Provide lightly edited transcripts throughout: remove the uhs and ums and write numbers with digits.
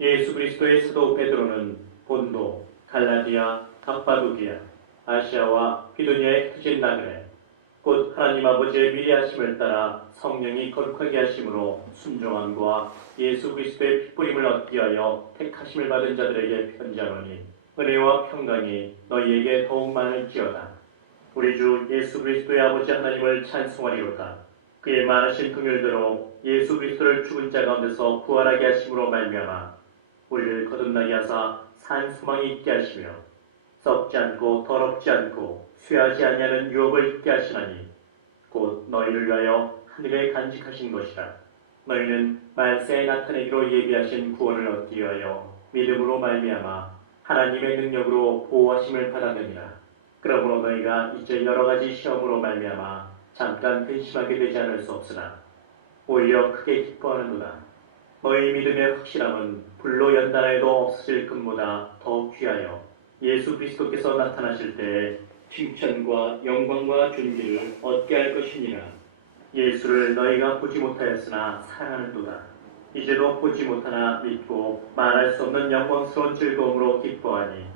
예수 그리스도의 사도 베드로는 본도, 갈라디아, 갑바도기아, 아시아와 비두니아에 터진 나그네, 곧 하나님 아버지의 미리하심을 따라 성령이 거룩하게 하심으로 순종함과 예수 그리스도의 핏부림을 얻기 위하여 택하심을 받은 자들에게 편지하노니 은혜와 평강이 너희에게 더욱 많을지어다. 우리 주 예수 그리스도의 아버지 하나님을 찬송하리로다. 그의 많으신 긍휼대로 예수 그리스도를 죽은 자 가운데서 부활하게 하심으로 말미암아 우리를 거듭나게 하사 산 소망이 있게 하시며 썩지 않고 더럽지 않고 쇠하지 아니하는 유업을 있게 하시나니 곧 너희를 위하여 하늘에 간직하신 것이라. 너희는 말세에 나타내기로 예비하신 구원을 얻기 위하여 믿음으로 말미암아 하나님의 능력으로 보호하심을 받았느니라. 그러므로 너희가 이제 여러 가지 시험으로 말미암아 잠깐 근심하게 되지 않을 수 없으나 오히려 크게 기뻐하는도다. 너희 믿음의 확실함은 불로 연단하여도 없어질 금보다 더 귀하여 예수 그리스도께서 나타나실 때에 칭찬과 영광과 존귀를 얻게 할 것이니라. 예수를 너희가 보지 못하였으나 사랑하는도다. 이제도 보지 못하나 믿고 말할 수 없는 영광스러운 즐거움으로 기뻐하니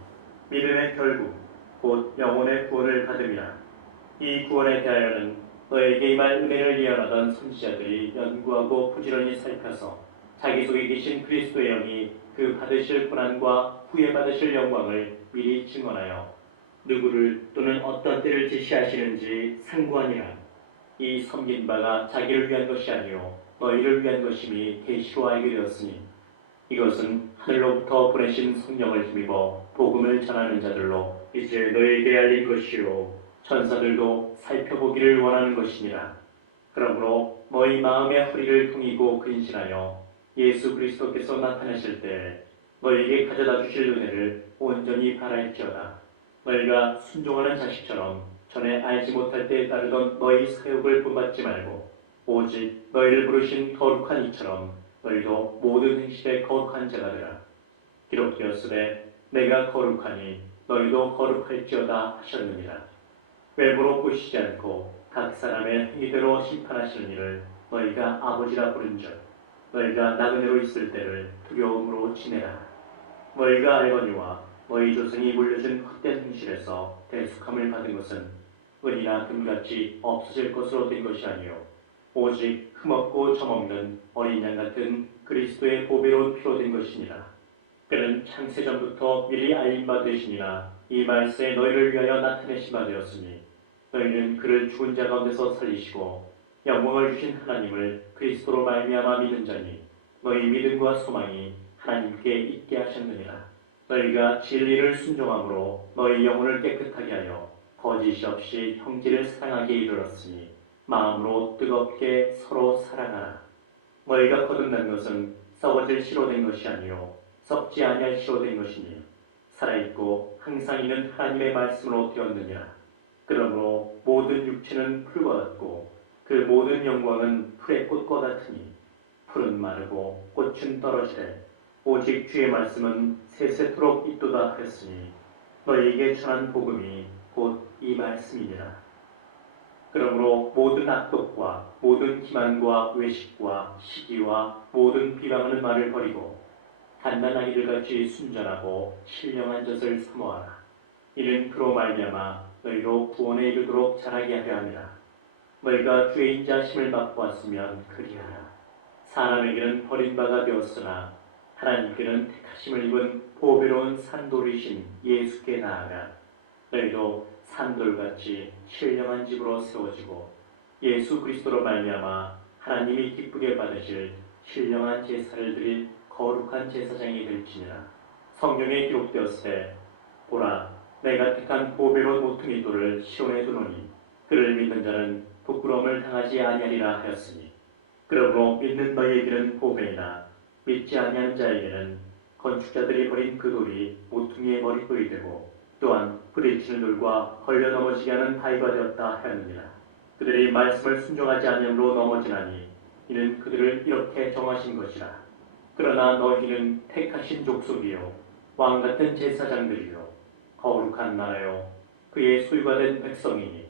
믿음의 결국 곧 영혼의 구원을 받음이라. 이 구원에 대하여는 너에게 임할 은혜를 예언하던 선지자들이 연구하고 부지런히 살펴서 자기 속에 계신 그리스도의 영이 그 받으실 고난과 후에 받으실 영광을 미리 증언하여 누구를 또는 어떤 때를 제시하시는지 상고하니라. 이 섬긴 바가 자기를 위한 것이 아니요 너희를 위한 것임이 계시로 알게 되었으니 이것은 하늘로부터 보내신 성령을 힘입어 복음을 전하는 자들로 이제 너희에게 알린 것이요 천사들도 살펴보기를 원하는 것이니라. 그러므로 너희 마음의 허리를 동이고 근신하여 예수 그리스도께서 나타나실 때 너희에게 가져다 주실 은혜를 온전히 바랄지어다. 너희가 순종하는 자식처럼 전에 알지 못할 때에 따르던 너희 사욕을 본받지 말고 오직 너희를 부르신 거룩한 이처럼 너희도 모든 행실에 거룩한 자가 되라. 기록되었으되 내가 거룩하니 너희도 거룩할지어다 하셨느니라. 외모로 보시지 않고 각 사람의 행위대로 심판하시는 이를 너희가 아버지라 부른즉 너희가 나그네로 있을 때를 두려움으로 지내라. 너희가 알거니와 너희 조상이 물려준 헛된 행실에서 대속함을 받은 것은 은이나 금같이 없어질 것으로 된 것이 아니요 오직 흠없고 점없는 어린 양 같은 그리스도의 보배로운 피로 된 것이니라. 그는 창세전부터 미리 알린 바 되시니라. 이 말세에 너희를 위하여 나타내신 바 되었으니 너희는 그를 죽은 자 가운데서 살리시고 영광을 주신 하나님을 그리스도로 말미암아 믿는 자니 너희 믿음과 소망이 하나님께 있게 하셨느니라. 너희가 진리를 순종함으로 너희 영혼을 깨끗하게 하여 거짓이 없이 형제를 사랑하게 이르렀으니 마음으로 뜨겁게 서로 사랑하라. 너희가 거듭난 것은 썩어질 씨로 된 것이 아니요 썩지 아니할 씨로 된 것이니 살아있고 항상 있는 하나님의 말씀으로 되었느니라. 그러므로 모든 육체는 풀과 같고 그 모든 영광은 풀의 꽃과 같으니 풀은 마르고 꽃은 떨어지되 오직 주의 말씀은 세세토록 있도다 하였으니 너희에게 전한 복음이 곧 이 말씀이니라. 그러므로 모든 악독과 모든 기만과 외식과 시기와 모든 비방하는 말을 버리고 갓난아기들 같이 순전하고 신령한 젖을 사모하라. 이는 그로 말미암아 너희로 구원에 이르도록 자라게 하려 함이라. 너희가 주의 인자하심을 맛보았으면 그리하라. 사람에게는 버림바가 되었으나 하나님께는 택하심을 입은 보배로운 산돌이신 예수께 나아가 너희도 산돌같이 신령한 집으로 세워지고 예수 그리스도로 말미암아 하나님이 기쁘게 받으실 신령한 제사를 드릴 거룩한 제사장이 될지니라. 성경에 기록되었으되 보라 내가 택한 보배로운 모퉁이 돌을 시온에 두노니 그를 믿는 자는 부끄러움을 당하지 아니하리라 하였으니 그러므로 믿는 너희에게는 보배이나 믿지 아니하는 자에게는 건축자들이 버린 그 돌이 모퉁이의 머릿돌이 되고 또한 부딪히는 돌과 걸려 넘어지게 하는 바위가 되었다 하였느니라. 그들이 말씀을 순종하지 아니함으로 넘어지나니 이는 그들을 이렇게 정하신 것이라. 그러나 너희는 택하신 족속이요 왕같은 제사장들이요 거룩한 나라요 그의 소유가 된 백성이니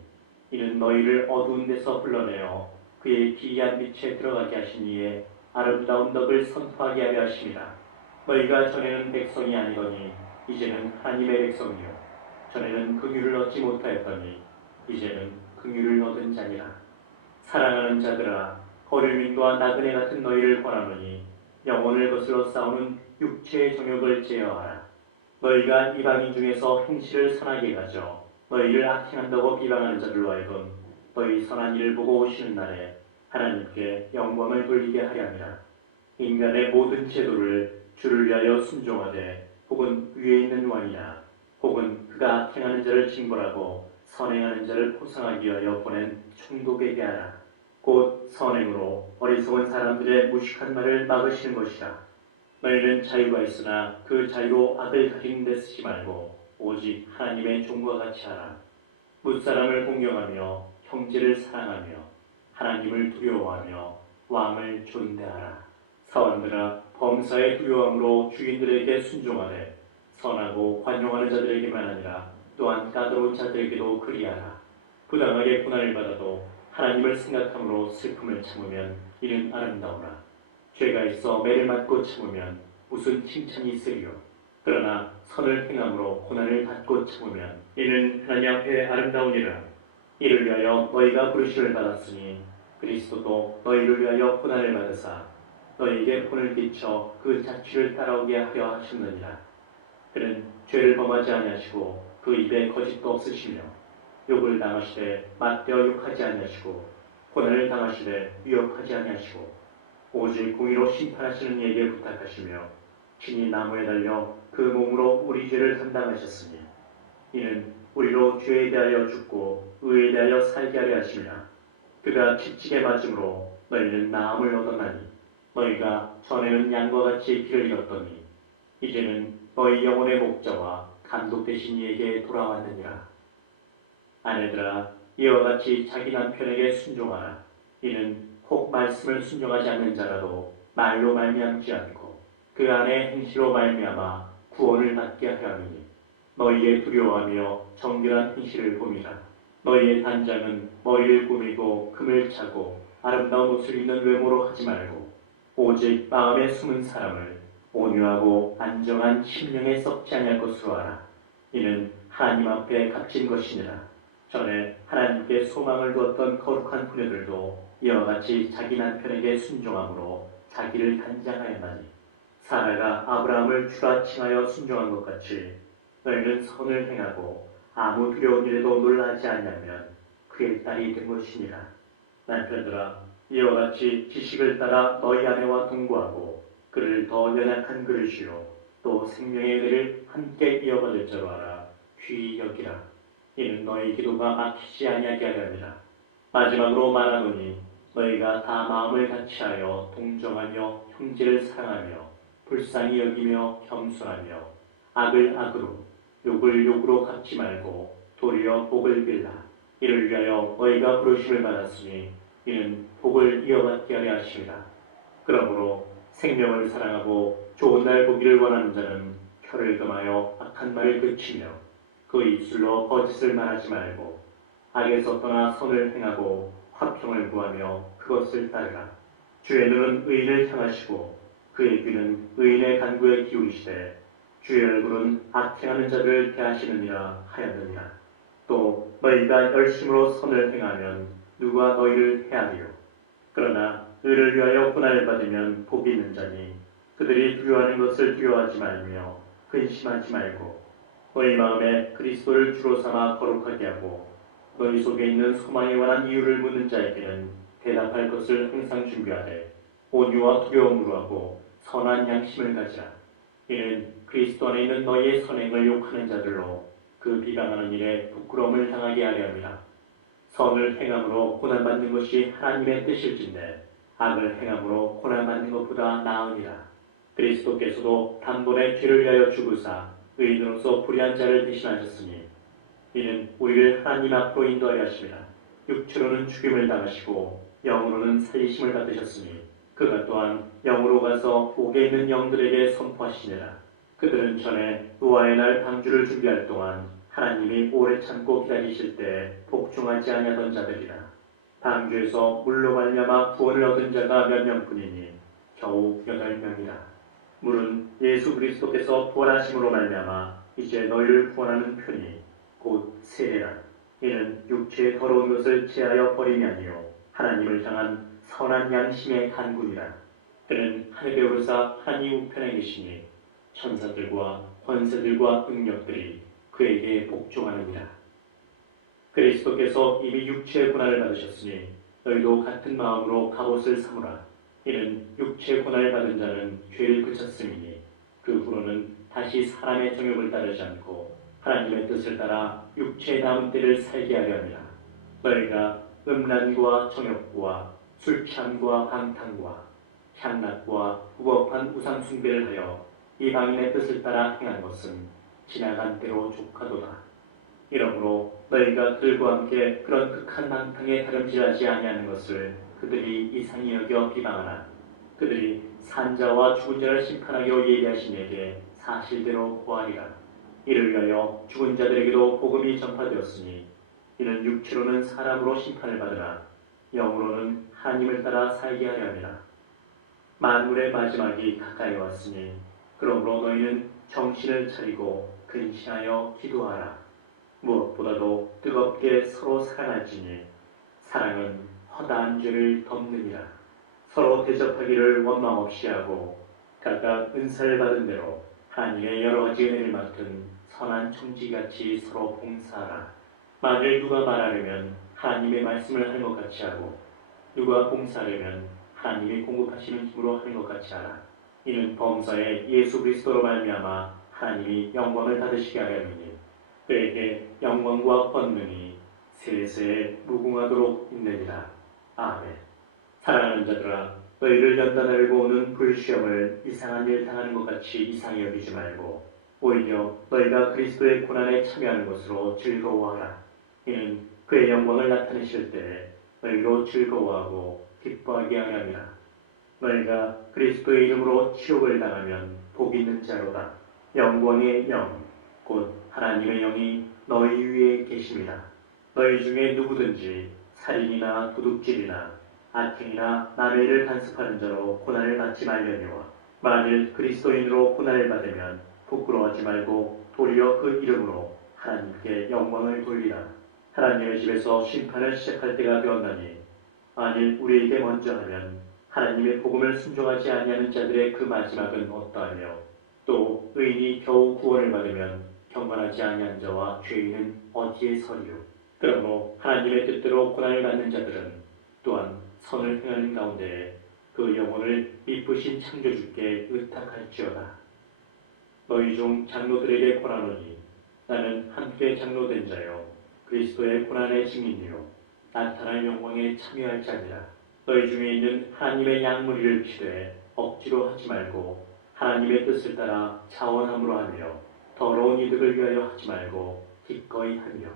이는 너희를 어두운 데서 불러내어 그의 기이한 빛에 들어가게 하신 이에 아름다운 덕을 선포하게 하려 하심이라. 너희가 전에는 백성이 아니더니 이제는 하나님의 백성이요 전에는 긍휼을 얻지 못하였더니 이제는 긍휼을 얻은 자니라. 사랑하는 자들아, 거류민과 나그네 같은 너희를 권하노니 영혼을 거슬러 싸우는 육체의 정욕을 제어하라. 너희가 이방인 중에서 행실을 선하게 가져 너희를 악행한다고 비방하는 자들로 하여금 너희 선한 일을 보고 오시는 날에 하나님께 영광을 돌리게 하려 함이라. 인간의 모든 제도를 주를 위하여 순종하되 혹은 위에 있는 왕이나 혹은 그가 악행하는 자를 징벌하고 선행하는 자를 포상하기 위하여 보낸 총독에게 하라. 곧 선행으로 어리석은 사람들의 무식한 말을 막으시는 것이라. 너희는 자유가 있으나 그 자유로 악을 가진 데 쓰지 말고 오직 하나님의 종과 같이 하라. 무사람을 공경하며 형제를 사랑하며 하나님을 두려워하며 왕을 존대하라. 사원들아, 범사의 두려움으로 주인들에게 순종하되 선하고 관용하는 자들에게만 아니라 또한 까다로운 자들에게도 그리하라. 부당하게 고난을 받아도 하나님을 생각함으로 슬픔을 참으면 이는 아름다우라. 죄가 있어 매를 맞고 참으면 무슨 칭찬이 있으리요. 그러나 선을 행함으로 고난을 받고 참으면 이는 하나님 앞에 아름다우니라. 이를 위하여 너희가 부르심을 받았으니 그리스도도 너희를 위하여 고난을 받으사 너희에게 본을 끼쳐 그 자취를 따라오게 하려 하셨느니라. 그는 죄를 범하지 아니하시고 그 입에 거짓도 없으시며 욕을 당하시되 맞대어 욕하지 아니하시고 고난을 당하시되 위협하지 아니하시고 오직 공의로 심판하시는 이에게 부탁하시며 친히 나무에 달려 그 몸으로 우리 죄를 담당하셨으니 이는 우리로 죄에 대하여 죽고 의에 대하여 살게 하려 하심이라. 그가 채찍에 맞음으로 너희는 나음을 얻었나니 너희가 전에는 양과 같이 길을 잃었더니 이제는 너희 영혼의 목자와 감독 되신 이에게 돌아왔느니라. 아내들아, 이와 같이 자기 남편에게 순종하라. 이는 혹 말씀을 순종하지 않는 자라도 말로 말미암지 않고 그 안에 행실로 말미암아 구원을 받게 하려 함이니 너희의 두려워하며 정결한 행실을 봄이라. 너희의 단장은 머리를 꾸미고 금을 차고 아름다운 옷을 입는 외모로 하지 말고 오직 마음에 숨은 사람을 온유하고 안정한 심령에 썩지 아니할 것으로 하라. 이는 하나님 앞에 값진 것이니라. 전에 하나님께 소망을 두었던 거룩한 부녀들도 이와 같이 자기 남편에게 순종함으로 자기를 단장하였나니 사라가 아브라함을 주라 칭하여 순종한 것 같이 너희는 선을 행하고 아무 두려운 일에도 놀라지 않냐면 그의 딸이 된 것이니라. 남편들아, 이와 같이 지식을 따라 너희 아내와 동거하고 그를 더 연약한 그릇이요 또 생명의 은혜를 함께 이어받을 자로 하라. 귀히 여기라. 이는 너희 기도가 막히지 아니하게 하려 함이라. 마지막으로 말하노니 너희가 다 마음을 같이하여 동정하며 형제를 사랑하며 불쌍히 여기며 겸손하며 악을 악으로 욕을 욕으로 갚지 말고 도리어 복을 빌라. 이를 위하여 너희가 부르심을 받았으니 이는 복을 이어받게 하려 하심이라. 그러므로 생명을 사랑하고 좋은 날 보기를 원하는 자는 혀를 금하여 악한 말을 그치며 그 입술로 거짓을 말하지 말고 악에서 떠나 선을 행하고 화평을 구하며 그것을 따르라. 주의 눈은 의인을 향하시고 그의 귀는 의인의 간구에 기울이시되 주의 얼굴은 악행하는 자들을 대하시느니라 하였느니라. 또 너희가 열심으로 선을 행하면 누가 너희를 해하리요. 그러나 의를 위하여 고난을 받으면 복이 있는 자니 그들이 두려워하는 것을 두려워하지 말며 근심하지 말고 너희 마음에 그리스도를 주로 삼아 거룩하게 하고 너희 속에 있는 소망에 관한 이유를 묻는 자에게는 대답할 것을 항상 준비하되 온유와 두려움으로 하고 선한 양심을 가지라. 이는 그리스도 안에 있는 너희의 선행을 욕하는 자들로 그 비방하는 일에 부끄러움을 당하게 하려 함이라. 선을 행함으로 고난받는 것이 하나님의 뜻일진데 악을 행함으로 고난받는 것보다 나으니라. 그리스도께서도 단번에 죄를 위하여 죽으사 의인으로서 불의한 자를 대신하셨으니 이는 우리를 하나님 앞으로 인도하려 하심이라. 육체로는 죽임을 당하시고 영으로는 살리심을 받으셨으니 그가 또한 영으로 가서 옥에 있는 영들에게 선포하시니라. 그들은 전에 노아의 날 방주를 준비할 동안 하나님이 오래 참고 기다리실 때에 복종하지 아니하던 자들이라. 방주에서 물로 말미암아 구원을 얻은 자가 몇 명뿐이니 겨우 8명이라. 물은 예수 그리스도께서 부활하심으로 말미암아 이제 너희를 구원하는 편이 곧 세례라. 이는 육체의 더러운 것을 제하여 버림이 아니요 하나님을 향한 선한 양심의 간구니라. 그는 하늘에 오르사 하나님 우편에 계시니 천사들과 권세들과 능력들이 그에게 복종하느니라. 그리스도께서 이미 육체의 고난을 받으셨으니 너희도 같은 마음으로 갑옷을 삼으라. 이는 육체의 고난을 받은 자는 죄를 그쳤음이니 그 후로는 다시 사람의 정욕을 따르지 않고 하나님의 뜻을 따라 육체의 남은 때를 살게 하려 합니다. 너희가 음란과 정욕과 술 취함과 방탕과 향락과 부법한 우상 숭배를 하여 이방인의 뜻을 따라 행한 것은 지나간 때로 족하도다. 이러므로 너희가 그들과 함께 그런 극한 방탕에 다름질하지 아니하는 것을 그들이 이상히 여겨 비방하나 그들이 산자와 죽은 자를 심판하기로 예비하신 이에게 사실대로 고하리라. 이를 위하여 죽은 자들에게도 복음이 전파되었으니 이는 육체로는 사람으로 심판을 받으나 영으로는 하나님을 따라 살게 하려 함이라. 만물의 마지막이 가까이 왔으니 그러므로 너희는 정신을 차리고 근신하여 기도하라. 무엇보다도 뜨겁게 서로 사랑할지니 사랑은 허다한 죄를 덮느니라. 서로 대접하기를 원망 없이 하고 각각 은사를 받은 대로 하나님의 여러 가지 은혜를 맡은 선한 청지같이 서로 봉사하라. 만일 누가 말하려면 하나님의 말씀을 하는 것 같이 하고 누가 봉사하려면 하나님이 공급하시는 힘으로 하는 것 같이 하라. 이는 범사에 예수 그리스도로 말미암아 하나님이 영광을 받으시게 하려니니 그에게 영광과 권능이 세세에 무궁하도록 있느니라. 아멘. 사랑하는 자들아, 너희를 연단하려고 오는 불시험을 이상한 일 당하는 것 같이 이상히 여기지 말고 오히려 너희가 그리스도의 고난에 참여하는 것으로 즐거워하라. 이는 그의 영광을 나타내실 때에 너희로 즐거워하고 기뻐하게 하려 함이라. 너희가 그리스도의 이름으로 치욕을 당하면 복 있는 자로다. 영광의 영, 곧 하나님의 영이 너희 위에 계십니다. 너희 중에 누구든지 살인이나 도둑질이나 악행이나 남의 일을 간섭하는 자로 고난을 받지 말려니와 만일 그리스도인으로 고난을 받으면 부끄러워하지 말고 도리어 그 이름으로 하나님께 영광을 돌리라. 하나님의 집에서 심판을 시작할 때가 되었나니 만일 우리에게 먼저 하면 하나님의 복음을 순종하지 아니하는 자들의 그 마지막은 어떠하며 또 의인이 겨우 구원을 받으면 경건하지 아니한 자와 죄인은 어디에 서리요. 그러므로 하나님의 뜻대로 고난을 받는 자들은 또한 선을 행하는 가운데 그 영혼을 이쁘신 창조주께 의탁할지어다. 너희 중 장로들에게 권하노니 나는 함께 장로된 자요 그리스도의 고난의 증인이요 나타날 영광에 참여할 자니라. 너희 중에 있는 하나님의 양무리를 피되 억지로 하지 말고 하나님의 뜻을 따라 자원함으로 하며 더러운 이득을 위하여 하지 말고 기꺼이 하며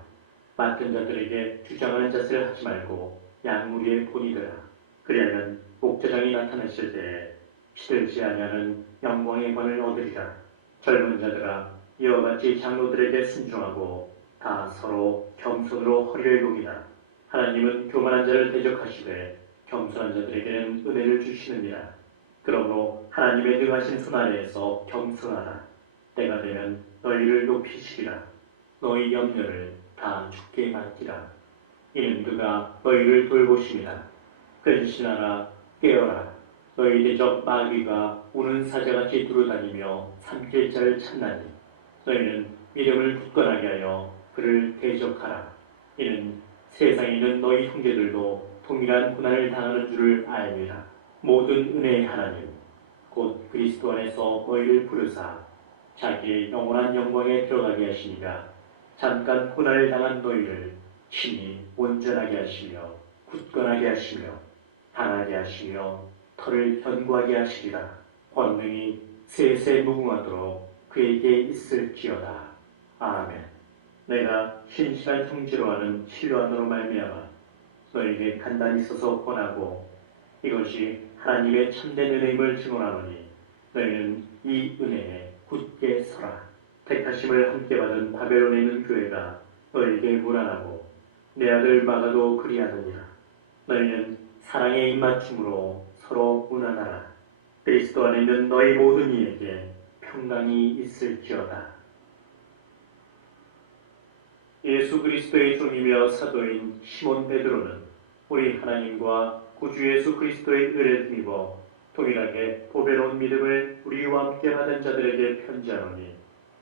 맡은 자들에게 주장하는 자세를 하지 말고 양무리의 본이 되라. 그리하면 목자장이 나타났을 때에 시들지 아니하는 영광의 관을 얻으리라. 젊은 자들아, 이와 같이 장로들에게 순종하고 다 서로 겸손으로 허리를 동이라. 하나님은 교만한 자를 대적하시되 겸손한 자들에게는 은혜를 주시느니라. 그러므로 하나님의 능하신 손 아래에서 겸손하라. 때가 되면 너희를 높이시리라. 너희 염려를 다 주께 맡기라. 이는 그가 너희를 돌보심이라. 근신하라, 깨어라. 너희 대적 마귀가 우는 사자같이 두루다니며 삼킬 자를 찾나니 너희는 믿음을 굳건하게 하여 그를 대적하라. 이는 세상에 있는 너희 형제들도 동일한 고난을 당하는 줄을 알미라. 모든 은혜의 하나님 곧 그리스도 안에서 너희를 부르사 자기의 영원한 영광에 들어가게 하시니가 잠깐 고난을 당한 너희를 친히 온전하게 하시며 굳건하게 하시며 강하게 하시며 털을 견고하게 하시리라. 권능이 세세 무궁하도록 그에게 있을지어다. 아멘. 내가 신실한 형제로 하는 신뢰함으로 말미암아 너에게 간단히 써서 권하고 이것이 하나님의 참된 은혜임을 증언하노니 너희는 이 은혜에 굳게 서라. 택하심을 함께 받은 바벨론에 있는 교회가 너에게 무난하고 내 아들 마가도 그리하느니라. 너희는 사랑의 입맞춤으로 서로 무난하라. 그리스도 안에 있는 너희 모든 이에게 평강이 있을지어다. 예수 그리스도의 종이며 사도인 시몬 베드로는 우리 하나님과 구주 예수 그리스도의 은혜를 힘입어 동일하게 보배로운 믿음을 우리와 함께 받은 자들에게 편지하노니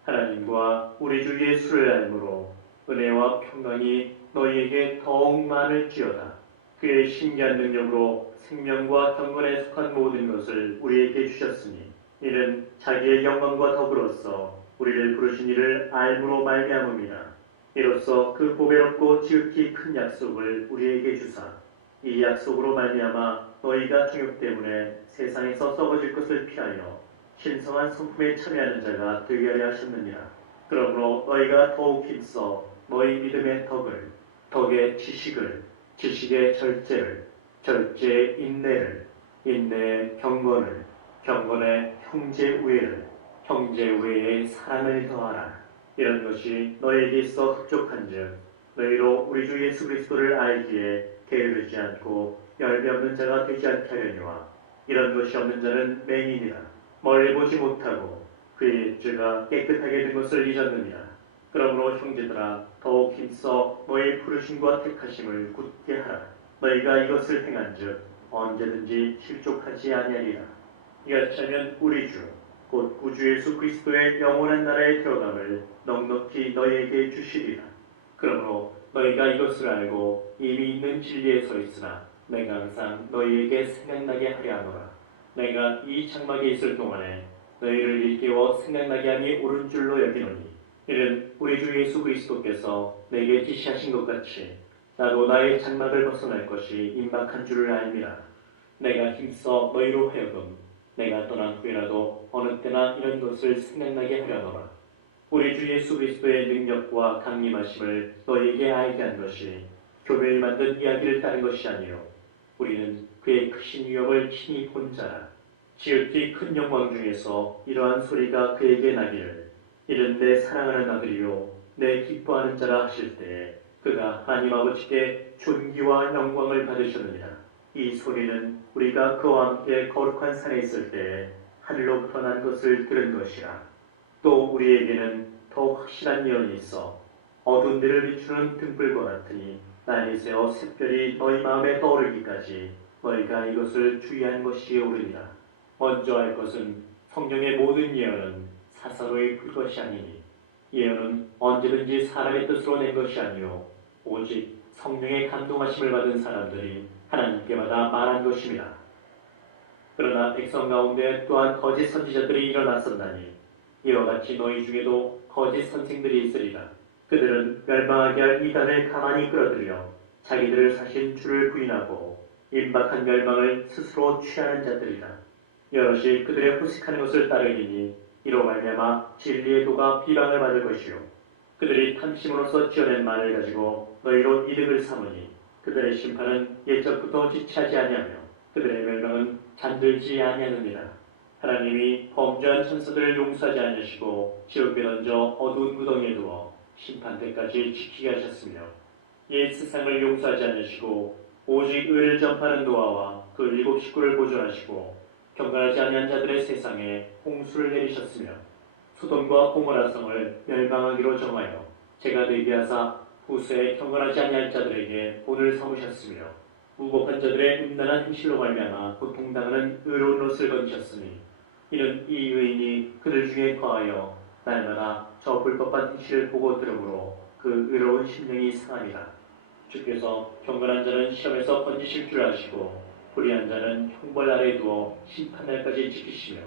하나님과 우리 주 예수를 알므로 은혜와 평강이 너희에게 더욱 많을지어다. 그의 신기한 능력으로 생명과 경건에 속한 모든 것을 우리에게 주셨으니 이는 자기의 영광과 더불어서 우리를 부르신 이를 알므로 말미암음이라. 이로써 그 보배롭고 지극히 큰 약속을 우리에게 주사 이 약속으로 말미암아 너희가 정욕 때문에 세상에서 썩어질 것을 피하여 신성한 성품에 참여하는 자가 되게 하려 하셨느니라. 그러므로 너희가 더욱 힘써 너희 믿음의 덕을, 덕의 지식을, 지식의 절제를, 절제의 인내를, 인내의 경건을, 경건의 형제우애를, 형제우애의 사랑을 더하라. 이런 것이 너희에게 있어 흡족한즉 너희로 우리 주 예수 그리스도를 알기에 게으르지 않고 열매 없는 자가 되지 않게 하려니와 이런 것이 없는 자는 맹인이라. 멀리 보지 못하고 그의 입죄가 깨끗하게 된 것을 잊었느니라. 그러므로 형제들아 더욱 힘써 너희 부르심과 택하심을 굳게 하라. 너희가 이것을 행한즉 언제든지 실족하지 아니하리라. 이같이 하면 우리 주 곧 구주 예수 그리스도의 영원한 나라에 들어감을 넉넉히 너희에게 주시리라. 그러므로 너희가 이것을 알고 이미 있는 진리에 서 있으나 내가 항상 너희에게 생각나게 하려 하노라. 내가 이 장막에 있을 동안에 너희를 일깨워 생각나게 함이 옳은 줄로 여기노니 이는 우리 주 예수 그리스도께서 내게 지시하신 것 같이 나도 나의 장막을 벗어날 것이 임박한 줄을 알미라. 내가 힘써 너희로 하여금 내가 떠난 후에라도 어느 때나 이런 것을 생각나게 하려노라. 우리 주 예수 그리스도의 능력과 강림하심을 너희에게 알게 한 것이 교회를 만든 이야기를 따른 것이 아니요 우리는 그의 크신 위엄을 친히 본 자라. 지극히 큰 영광 중에서 이러한 소리가 그에게 나기를 이는 내 사랑하는 아들이요 내 기뻐하는 자라 하실 때에 그가 하나님 아버지께 존귀와 영광을 받으셨느니라. 이 소리는 우리가 그와 함께 거룩한 산에 있을 때에 하늘로부터 난 것을 들은 것이라. 또 우리에게는 더 확실한 예언이 있어 어두운 데를 비추는 등불과 같으니 날이 새어 샛별이 너희 마음에 떠오르기까지 너희가 이것을 주의한 것이 옳으니라. 먼저 할 것은 성경의 모든 예언은 사사로이 풀 것이 아니니 예언은 언제든지 사람의 뜻으로 낸 것이 아니요 오직 성령의 감동하심을 받은 사람들이 하나님께 받아 말한 것입니다. 그러나 백성 가운데 또한 거짓 선지자들이 일어났었나니 이와 같이 너희 중에도 거짓 선생들이 있으리라. 그들은 멸망하게 할 이단을 가만히 끌어들여 자기들을 사신 주를 부인하고 임박한 멸망을 스스로 취하는 자들이라. 여럿이 그들의 호식하는 것을 따르리니 이로 말미암아 진리의 도가 비방을 받을 것이요 그들이 탐심으로써 지어낸 말을 가지고 너희로 이득을 삼으니 그들의 심판은 예적부터 지체하지 아니하며 그들의 멸망은 잠들지 아니하느니라. 하나님이 범죄한 천사들을 용서하지 않으시고 지옥에 던져 어두운 구덩이에 두어 심판 때까지 지키게 하셨으며 옛 세상을 용서하지 않으시고 오직 의를 전파하는 노아와 그 7 식구를 보존하시고 경건하지 아니한 자들의 세상에 홍수를 내리셨으며 소돔과 고모라 성을 멸망하기로 정하여 제가 되게 하사 후세에 경건하지 아니할 자들에게 본을 삼으셨으며 무법한 자들의 음란한 행실로 말미암아 고통당하는 의로운 옷을 건지셨으니 이는 이 의인이 그들 중에 거하여 날마다 저 불법한 행실을 보고 들으므로 그 의로운 심령이 상하니라. 주께서 경건한 자는 시험에서 건지실 줄 아시고 불의한 자는 형벌 아래에 두어 심판날까지 지키시며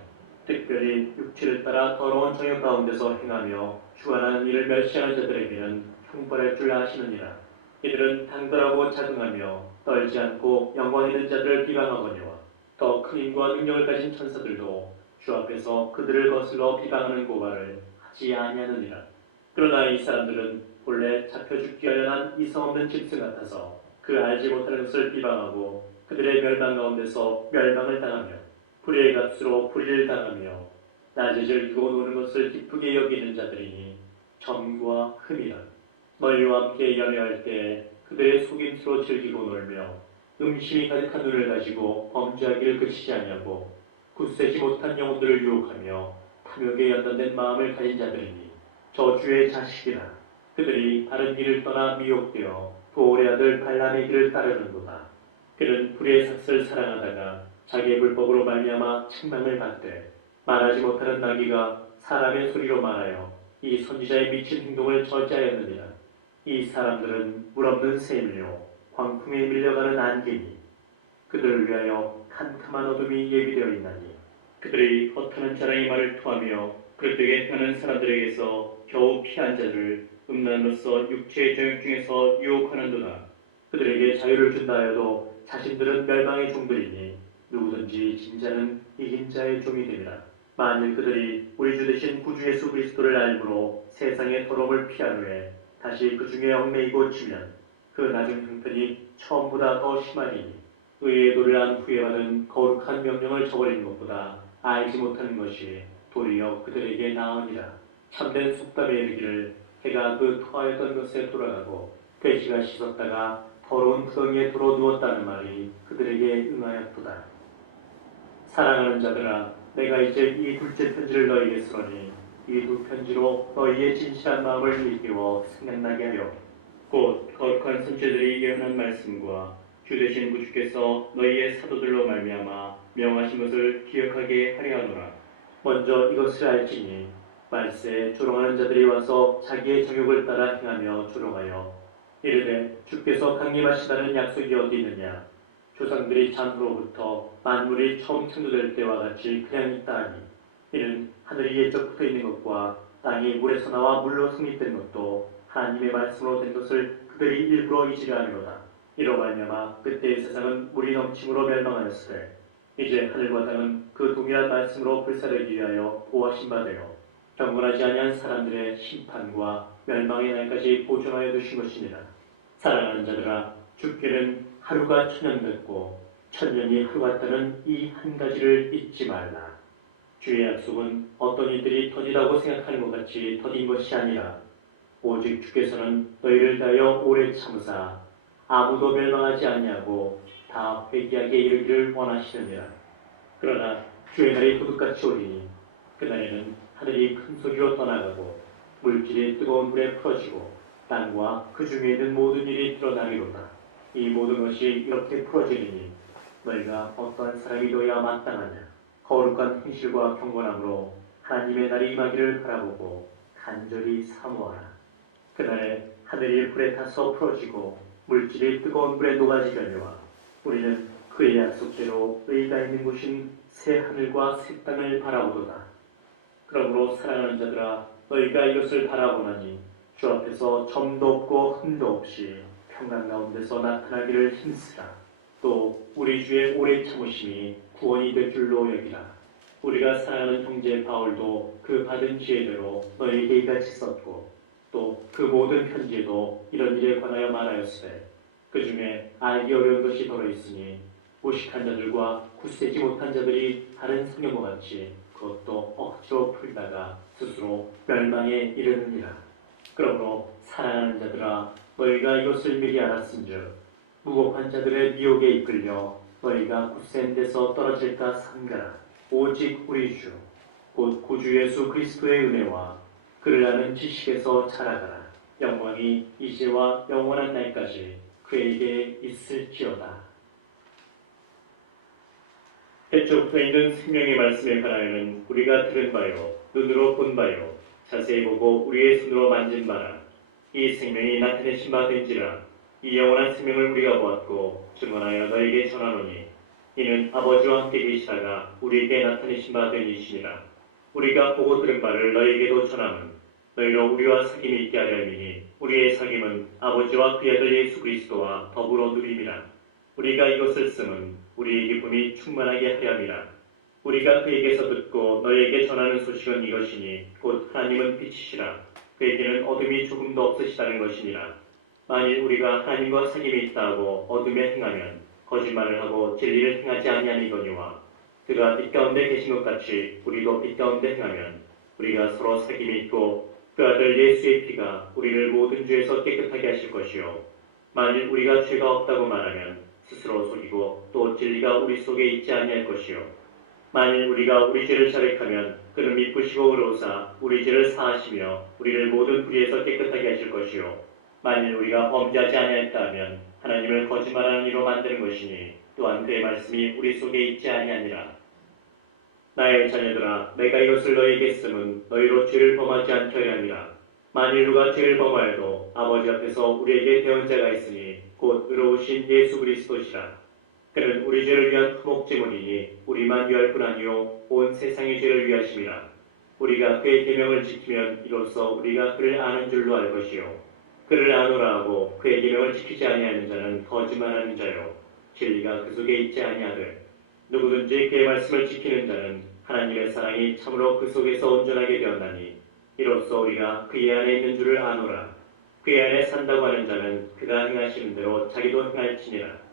특별히 육체를 따라 더러운 정욕 가운데서 행하며 주관하는 일을 멸시하는 자들에게는 형벌할 줄 아시느니라. 이들은 당돌하고 자긍하며 떨지 않고 영광 있는 자들을 비방하거니와 더 큰 힘과 능력을 가진 천사들도 주 앞에서 그들을 거슬러 비방하는 고발을 하지 아니하느니라. 그러나 이 사람들은 본래 잡혀 죽기 하려는 이성 없는 짐승 같아서 그 알지 못하는 것을 비방하고 그들의 멸망 가운데서 멸망을 당하며 불의의 값으로 불의를 당하며 낮에 즐기고 노는 것을 기쁘게 여기는 자들이니 점과 흠이라. 너희와 함께 연애할 때 그들의 속임수로 즐기고 놀며 음심이 가득한 눈을 가지고 범죄하기를 그치지 아니하고 굳세지 못한 영혼들을 유혹하며 탐욕에 연단된 마음을 가진 자들이니 저주의 자식이라. 그들이 바른 길을 떠나 미혹되어 보올의 아들 발람의 길을 따르는도다. 그는 불의 삭슬 사랑하다가 자기의 불법으로 말미암아 책망을 받되 말하지 못하는 나귀가 사람의 소리로 말하여 이 선지자의 미친 행동을 저지하였느니라. 이 사람들은 물없는 샘이요 광풍에 밀려가는 안개니 그들을 위하여 캄캄한 어둠이 예비되어 있나니 그들이 허탄한 자랑의 말을 토하며 그릇되게 펴는 사람들에게서 겨우 피한 자를 음란으로서 육체의 정욕 중에서 유혹하는도다. 그들에게 자유를 준다 하여도 자신들은 멸망의 종들이니 누구든지 진자는 이긴 자의 종이 되리라. 만일 그들이 우리 주 되신 구주 예수 그리스도를 알므로 세상의 더러움을 피한 후에 다시 그 중에 얽매이고 치면 그 나중 형편이 처음보다 더 심하리니 의의 도를 안 후에 받은 거룩한 명령을 저버리는 것보다 알지 못하는 것이 도리어 그들에게 나으니라. 참된 속담에 이르기를 해가 그 토하였던 것에 돌아가고 돼지가 씻었다가 더러운 구덩이에 들어 누웠다는 말이 그들에게 응하였도다. 사랑하는 자들아, 내가 이제 이 둘째 편지를 너희에게 쓰노니 이 두 편지로 너희의 진실한 마음을 일깨워 생각나게 하여 곧 거룩한 선지자들이 예언한 말씀과 주 되신 구주께서 너희의 사도들로 말미암아 명하신 것을 기억하게 하려 하노라. 먼저 이것을 알지니 말세에 조롱하는 자들이 와서 자기의 정욕을 따라 행하며 조롱하여 이르되 주께서 강림하시다는 약속이 어디 있느냐. 조상들이 장으로부터 만물이 처음 창조될 때와 같이 그냥 있다 하니 이는 하늘이 예적 붙어 있는 것과 땅이 물에서 나와 물로 성립된 것도 하나님의 말씀으로 된 것을 그들이 일부러 잊으려 함이로다. 이로 말미암아 그때의 세상은 물이 넘침으로 멸망하였으되 이제 하늘과 땅은 그 동일한 말씀으로 불사르기 위하여 보호하신 바 되어 경건하지 아니한 사람들의 심판과 멸망의 날까지 보존하여 두신 것이니라. 사랑하는 자들아, 주께는 하루가 천년 같고 천년이 하루 같다는 이 한 가지를 잊지 말라. 주의 약속은 어떤 이들이 더디다고 생각하는 것 같이 더딘 것이 아니라 오직 주께서는 너희를 다하여 오래 참으사 아무도 멸망하지 아니하고 다 회개하게 이르기를 원하시느니라. 그러나 주의 날이 도둑같이 오리니 그날에는 하늘이 큰 소리로 떠나가고 물질이 뜨거운 불에 풀어지고 땅과 그 중에 있는 모든 일이 드러나리로다. 이 모든 것이 이렇게 풀어지리니 너희가 어떠한 사람이 되어야 마땅하냐. 거룩한 행실과 경건함으로 하나님의 날이 임하기를 바라보고 간절히 사모하라. 그날에 하늘이 불에 타서 풀어지고 물질이 뜨거운 불에 녹아지려니와 우리는 그의 약속대로 의가 있는 곳인 새 하늘과 새 땅을 바라보도다. 그러므로 사랑하는 자들아, 너희가 이것을 바라보나니 주 앞에서 점도 없고 흠도 없이 평강 가운데서 나타나기를 힘쓰라. 또 우리 주의 오래 참으심이 구원이 될 줄로 여기라. 우리가 사랑하는 형제 바울도 그 받은 지혜대로 너희에게 이같이 썼고 또 그 모든 편지에도 이런 일에 관하여 말하였으되 그 중에 알기 어려운 것이 더러있으니 무식한 자들과 굳세지 못한 자들이 다른 성경과 같이 그것도 억지로 풀다가 스스로 멸망에 이르느니라. 그러므로 사랑하는 자들아, 너희가 이것을 미리 알았은즉 무고한 자들의 미혹에 이끌려 너희가 굳센 데서 떨어질까 삼가라. 오직 우리 주 곧 구주 예수 그리스도의 은혜와 그를 아는 지식에서 자라가라. 영광이 이제와 영원한 날까지 그에게 있을지어다. 해쪽부터 있는 생명의 말씀에 관하여는 우리가 들은 바요 눈으로 본 바요 자세히 보고 우리의 손으로 만진 바라. 이 생명이 나타내신 바 된지라. 이 영원한 생명을 우리가 보았고 증언하여 너희에게 전하노니 이는 아버지와 함께 계시다가 우리에게 나타내신 바 된 이시니라. 우리가 보고 들은 바를 너희에게도 전함은 너희로 우리와 사귐이 있게 하려 함이니 우리의 사귐은 아버지와 그의 아들 예수 그리스도와 더불어 누림이라. 우리가 이것을 쓰면 우리의 기쁨이 충만하게 하려 함이라. 우리가 그에게서 듣고 너희에게 전하는 소식은 이것이니 곧 하나님은 빛이시라. 그에게는 어둠이 조금도 없으시다는 것이니라. 만일 우리가 하나님과 사귐이 있다 하고 어둠에 행하면 거짓말을 하고 진리를 행하지 아니하니거니와 그가 빛 가운데 계신 것 같이 우리도 빛 가운데 행하면 우리가 서로 사귐이 있고 그 아들 예수의 피가 우리를 모든 죄에서 깨끗하게 하실 것이요 만일 우리가 죄가 없다고 말하면 스스로 속이고 또 진리가 우리 속에 있지 아니할 것이요 만일 우리가 우리 죄를 자백하면 그는 미쁘시고 의로우사 우리 죄를 사하시며 우리를 모든 불의에서 깨끗하게 하실 것이요 만일 우리가 범죄하지 아니하였다 하면 하나님을 거짓말하는 이로 만드는 것이니 또한 그의 말씀이 우리 속에 있지 아니하니라. 나의 자녀들아 내가 이것을 너희에게 쓰면 너희로 죄를 범하지 않게 하려 함이라. 만일 누가 죄를 범하여도 아버지 앞에서 우리에게 대언 자가 있으니 곧 의로우신 예수 그리스도시라. 그는 우리 죄를 위한 화목제물이니 우리만 위할 뿐 아니요 온 세상의 죄를 위하심이라. 우리가 그의 계명을 지키면 이로써 우리가 그를 아는 줄로 알 것이요 그를 아노라 하고 그의 계명을 지키지 아니하는 자는 거짓말하는 자요 진리가 그 속에 있지 아니하되 누구든지 그의 말씀을 지키는 자는 하나님의 사랑이 참으로 그 속에서 온전하게 되었나니 이로써 우리가 그의 안에 있는 줄을 아노라. 그의 안에 산다고 하는 자는 그가 행하시는 대로 자기도 행할지니라.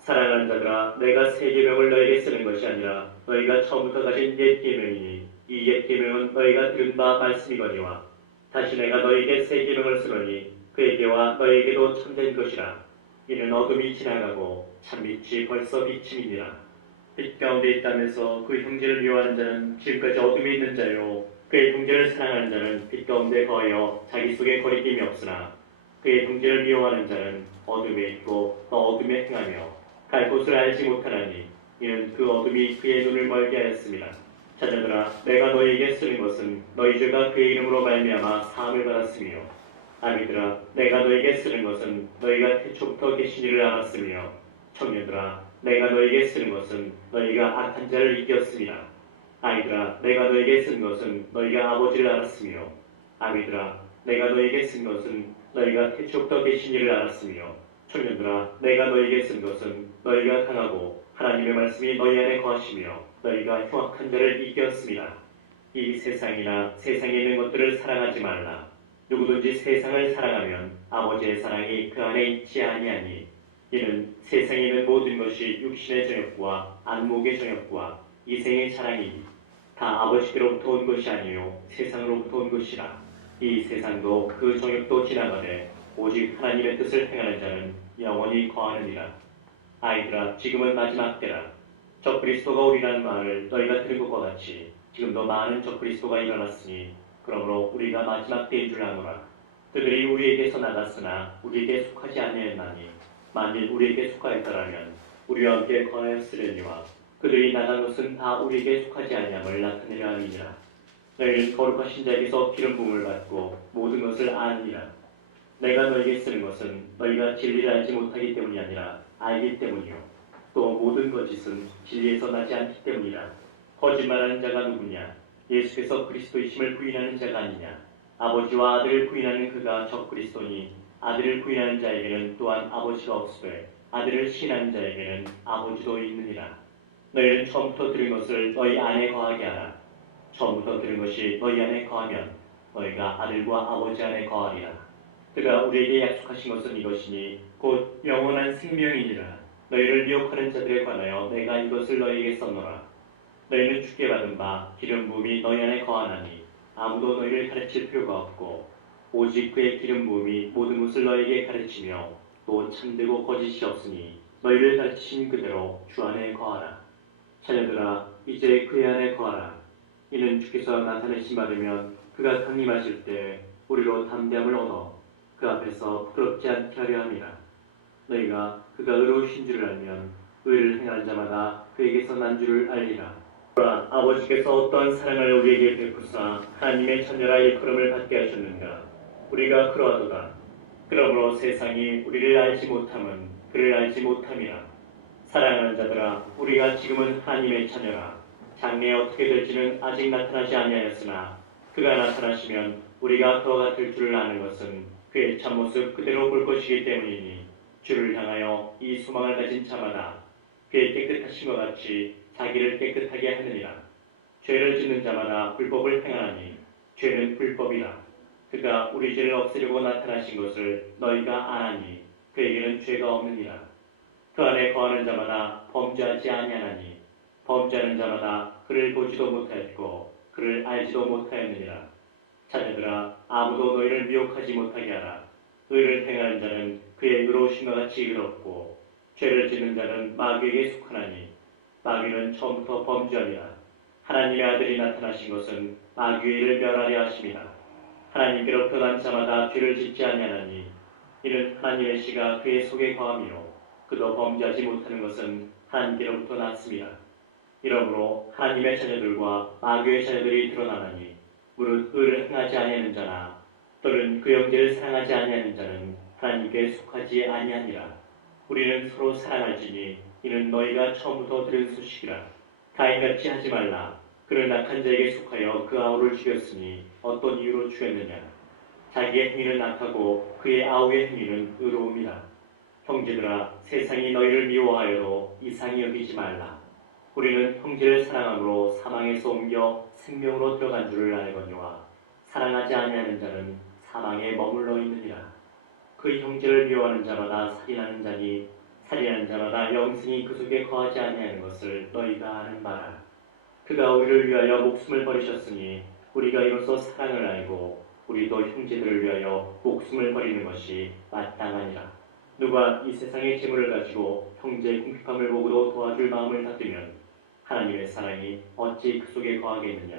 사랑하는 자들아 내가 새 계명을 너에게 쓰는 것이 아니라 너희가 처음부터 가진 옛 계명이니 이 옛 계명은 너희가 들은 바 말씀이거니와 다시 내가 너희에게 새 계명을 쓰노니 그에게와 너희에게도 참된 것이라. 이는 어둠이 지나가고 참빛이 벌써 비침이니라. 빛 가운데 있다면서 그 형제를 미워하는 자는 지금까지 어둠에 있는 자요 그의 형제를 사랑하는 자는 빛 가운데 거하여 자기 속에 거리낌이 없으나 그의 형제를 미워하는 자는 어둠에 있고 또 어둠에 행하며 갈 곳을 알지 못하나니 이는 그 어둠이 그의 눈을 멀게 하였습니다. 자녀들아 내가 너희에게 쓰는 것은 너희 죄가 그의 이름으로 말미암아 사함을 받았으며 아비들아 내가 너희에게 쓰는 것은 너희가 태초부터 계신 이를 알았으며 청년들아 내가 너희에게 쓰는 것은 너희가 악한 자를 이겼습니다. 아이들아 내가 너희에게 쓴 것은 너희가 아버지를 알았으며 아비들아 내가 너희에게 쓴 것은 너희가 태초부터 계신 이를 알았으며 청년들아 내가 너희에게 쓴 것은 너희가 강하고 하나님의 말씀이 너희 안에 거하시며 너희가 흉악한 자를 이겼습니다. 이 세상이나 세상에 있는 것들을 사랑하지 말라. 누구든지 세상을 사랑하면 아버지의 사랑이 그 안에 있지 아니하니 이는 세상에 있는 모든 것이 육신의 정욕과 안목의 정욕과 이생의 자랑이니 다 아버지께로부터 온 것이 아니요 세상으로부터 온 것이라. 이 세상도 그 정욕도 지나가되 오직 하나님의 뜻을 행하는 자는 영원히 거하느니라. 아이들아 지금은 마지막 때라. 적그리스도가 오리라는 말을 너희가 들은 것과 같이 지금도 많은 적그리스도가 일어났으니 그러므로 우리가 마지막 때인 줄 아노라. 그들이 우리에게서 나갔으나 우리에게 속하지 아니하였나니 만일 우리에게 속하였더라면 우리와 함께 거하였으려니와 그들이 나간 것은 다 우리에게 속하지 아니함을 나타내려 함이니라. 너희는 거룩하신 자에게서 기름 부음을 받고 모든 것을 아느니라. 내가 너희에게 쓰는 것은 너희가 진리를 알지 못하기 때문이 아니라 알기 때문이요 또 모든 거짓은 진리에서 나지 않기 때문이라. 거짓말하는 자가 누구냐? 예수께서 그리스도이심을 부인하는 자가 아니냐? 아버지와 아들을 부인하는 그가 적그리스도니 아들을 부인하는 자에게는 또한 아버지가 없으되 아들을 시인하는 자에게는 아버지도 있느니라. 너희는 처음부터 들은 것을 너희 안에 거하게 하라. 처음부터 들은 것이 너희 안에 거하면 너희가 아들과 아버지 안에 거하리라. 그가 우리에게 약속하신 것은 이것이니 곧 영원한 생명이니라. 너희를 미혹하는 자들에 관하여 내가 이것을 너희에게 썼노라. 너희는 주께 받은 바 기름 부음이 너희 안에 거하나니 아무도 너희를 가르칠 필요가 없고 오직 그의 기름 부음이 모든 것을 너희에게 가르치며 또 참되고 거짓이 없으니 너희를 가르치신 그대로 주 안에 거하라. 자녀들아 이제 그의 안에 거하라. 이는 주께서 나타내심 받으면 그가 강림하실 때 우리로 담대함을 얻어 그 앞에서 부끄럽지 않게 하려 함이라. 너희가 그가 의로우신 줄을 알면 의를 행하는 자마다 그에게서 난 줄을 알리라. 그러나 아버지께서 어떠한 사랑을 우리에게 베푸사 하나님의 자녀라 일컬음을 받게 하셨는가. 우리가 그러하도다. 그러므로 세상이 우리를 알지 못함은 그를 알지 못함이라. 사랑하는 자들아 우리가 지금은 하나님의 자녀라. 장래에 어떻게 될지는 아직 나타나지 아니하였으나 그가 나타나시면 우리가 그와 같을 줄을 아는 것은 그의 참모습 그대로 볼 것이기 때문이니 주를 향하여 이 소망을 가진 자마다 그의 깨끗하심과 같이 자기를 깨끗하게 하느니라. 죄를 짓는 자마다 불법을 행하나니 죄는 불법이라. 그가 우리 죄를 없애려고 나타나신 것을 너희가 아나니 그에게는 죄가 없느니라. 그 안에 거하는 자마다 범죄하지 아니하나니 범죄하는 자마다 그를 보지도 못하였고 그를 알지도 못하였느니라. 자녀들아 아무도 너희를 미혹하지 못하게 하라. 의를 행하는 자는 그의 의로우심과 같이 의롭고 죄를 짓는 자는 마귀에게 속하나니 마귀는 처음부터 범죄하니라. 하나님의 아들이 나타나신 것은 마귀의 일을 멸하려 하심이다. 하나님께로부터 난 자마다 죄를 짓지 아니하나니 이는 하나님의 씨가 그의 속에 거함이요 그도 범죄하지 못하는 것은 하나님께로부터 났습니다. 이러므로 하나님의 자녀들과 마귀의 자녀들이 드러나나니 무릇 의를 행하지 아니하는 자나 또는 그 형제를 사랑하지 아니하는 자는 하나님께 속하지 아니하니라. 우리는 서로 사랑할지니 이는 너희가 처음부터 들은 소식이라. 가인같이 하지 말라. 그를 악한 자에게 속하여 그 아우를 죽였으니 어떤 이유로 죽였느냐. 자기의 행위는 악하고 그의 아우의 행위는 의로움이라. 형제들아, 세상이 너희를 미워하여도 이상히 여기지 말라. 우리는 형제를 사랑함으로 사망에서 옮겨 생명으로 들어간 줄을 알거니와 사랑하지 아니하는 자는 사망에 머물러 있느니라. 그 형제를 미워하는 자마다 살인하는 자니 살인하는 자마다 영생이 그 속에 거하지 아니하는 것을 너희가 아는 바라. 그가 우리를 위하여 목숨을 버리셨으니 우리가 이로써 사랑을 알고 우리도 형제들을 위하여 목숨을 버리는 것이 마땅하니라. 누가 이 세상의 재물을 가지고 형제의 궁핍함을 보고도 도와줄 마음을 다투면 하나님의 사랑이 어찌 그 속에 거하겠느냐.